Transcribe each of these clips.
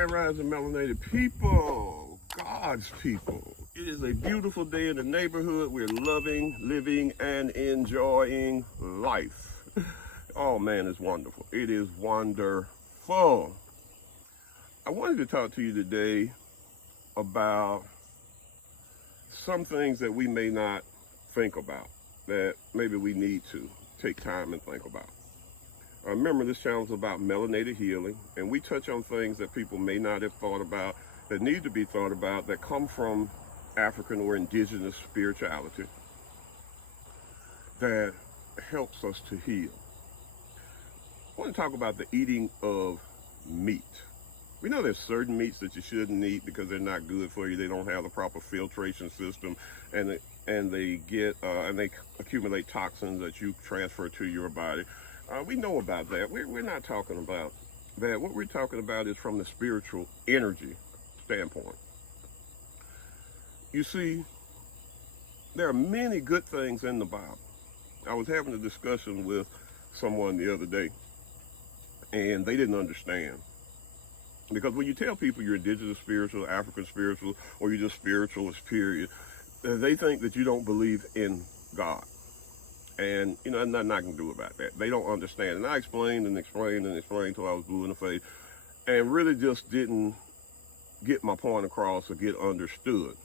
Grand Rising Melanated people, God's people. It is a beautiful day in the neighborhood. We're loving, living, and enjoying life. Oh man, it's wonderful. It is wonderful. I wanted to talk to you today about some things that we may not think about, that maybe we need to take time and think about. Remember, this channel is about melanated healing, and we touch on things that people may not have thought about, that need to be thought about, that come from African or indigenous spirituality, that helps us to heal. I want to talk about the eating of meat. We know there's certain meats that you shouldn't eat because they're not good for you. They don't have the proper filtration system, and they accumulate toxins that you transfer to your body. We know about that. We're not talking about that. What we're talking about is from the spiritual energy standpoint. You see, there are many good things in the Bible. I was having a discussion with someone the other day, and they didn't understand. Because when you tell people you're indigenous spiritual, African spiritual, or you're just spiritualist, period, they think that you don't believe in God. And, you know, nothing I can do about that. They don't understand. And I explained till I was blue in the face, and really just didn't get my point across or get understood.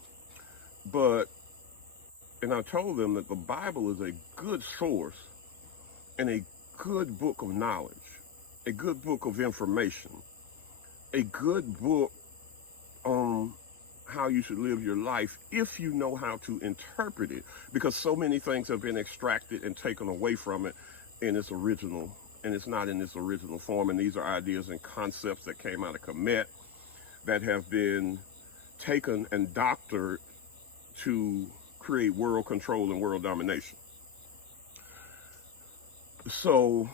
And I told them that the Bible is a good source and a good book of knowledge, a good book of information, a good book on how you should live your life if you know how to interpret it, because so many things have been extracted and taken away from it in its original, and it's not in its original form. And these are ideas and concepts that came out of Kemet that have been taken and doctored to create world control and world domination. So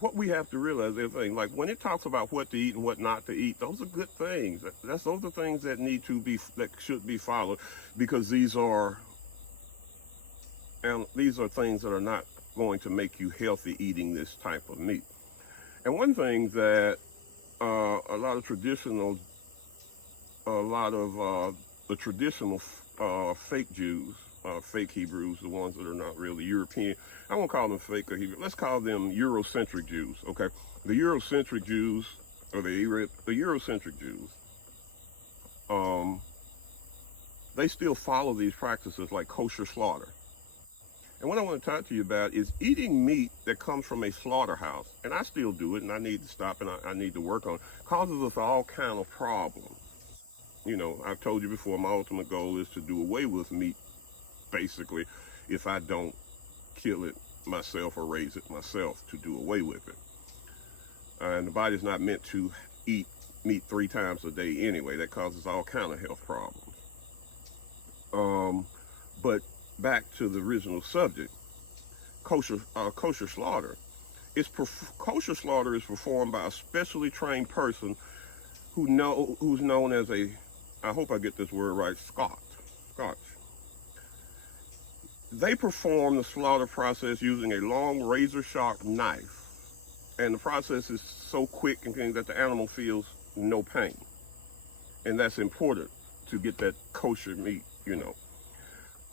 what we have to realize is things like when it talks about what to eat and what not to eat, those are good things. Those are things that that should be followed, because these are things that are not going to make you healthy eating this type of meat. And one thing that a lot of the traditional fake Jews, fake Hebrews, the ones that are not really European. I won't call them fake or Hebrew. Let's call them Eurocentric Jews, okay? The Eurocentric Jews, or the Eurocentric Jews, they still follow these practices like kosher slaughter. And what I want to talk to you about is eating meat that comes from a slaughterhouse, and I still do it, and I need to stop, and I need to work on it, causes us all kind of problems. You know, I've told you before, my ultimate goal is to do away with meat, basically, if I don't kill it myself or raise it myself, to do away with it. And the body's not meant to eat meat 3 times a day anyway. That causes all kind of health problems. But back to the original subject, kosher slaughter. Kosher slaughter is performed by a specially trained person who's known as a, I hope I get this word right, Scotch. They perform the slaughter process using a long razor-sharp knife, and the process is so quick and clean that the animal feels no pain. And that's important to get that kosher meat, you know.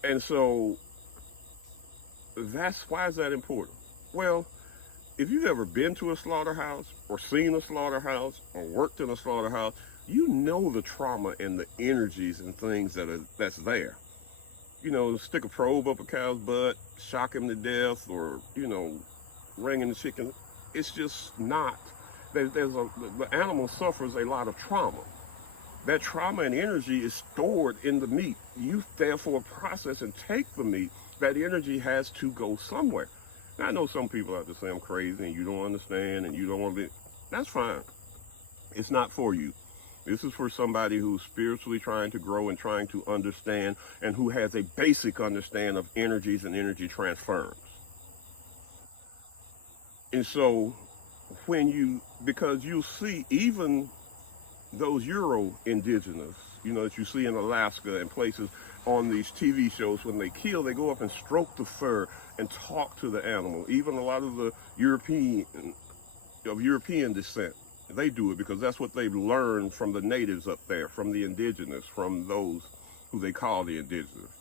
And so why is that important? Well, if you've ever been to a slaughterhouse or seen a slaughterhouse or worked in a slaughterhouse, you know the trauma and the energies and things that's there. You know, stick a probe up a cow's butt, shock him to death, or, you know, ringing the chicken. It's just not. The animal suffers a lot of trauma. That trauma and energy is stored in the meat. You therefore process and take the meat. That energy has to go somewhere. Now, I know some people out there say I'm crazy and you don't understand and you don't want to be. That's fine. It's not for you. This is for somebody who's spiritually trying to grow and trying to understand, and who has a basic understanding of energies and energy transference. And so because you'll see even those Euro-indigenous, you know, that you see in Alaska and places on these TV shows, when they kill, they go up and stroke the fur and talk to the animal. Even a lot of the European descent, They do it because that's what they've learned from the natives up there, from the indigenous, from those who they call the indigenous.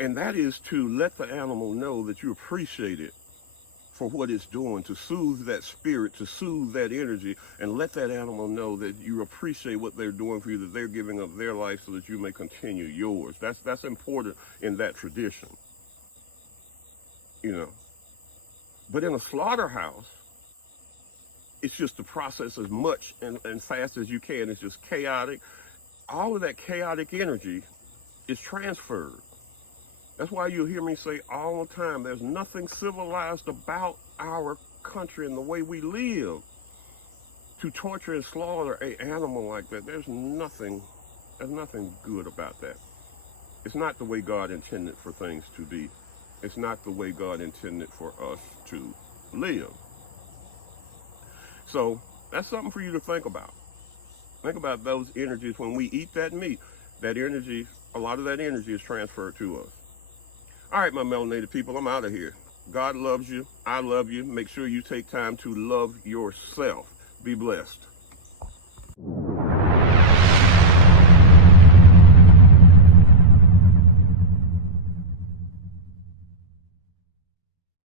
And that is to let the animal know that you appreciate it for what it's doing, to soothe that spirit, to soothe that energy, and let that animal know that you appreciate what they're doing for you, that they're giving up their life so that you may continue yours. That's important in that tradition, you know. But in a slaughterhouse, it's just to process as much and fast as you can. It's just chaotic. All of that chaotic energy is transferred. That's why you'll hear me say all the time, there's nothing civilized about our country and the way we live to torture and slaughter an animal like that. There's nothing good about that. It's not the way God intended for things to be. It's not the way God intended for us to live. So that's something for you to think about. Think about those energies when we eat that meat. That energy, a lot of that energy is transferred to us. All right, my melanated people, I'm out of here. God loves you. I love you. Make sure you take time to love yourself. Be blessed.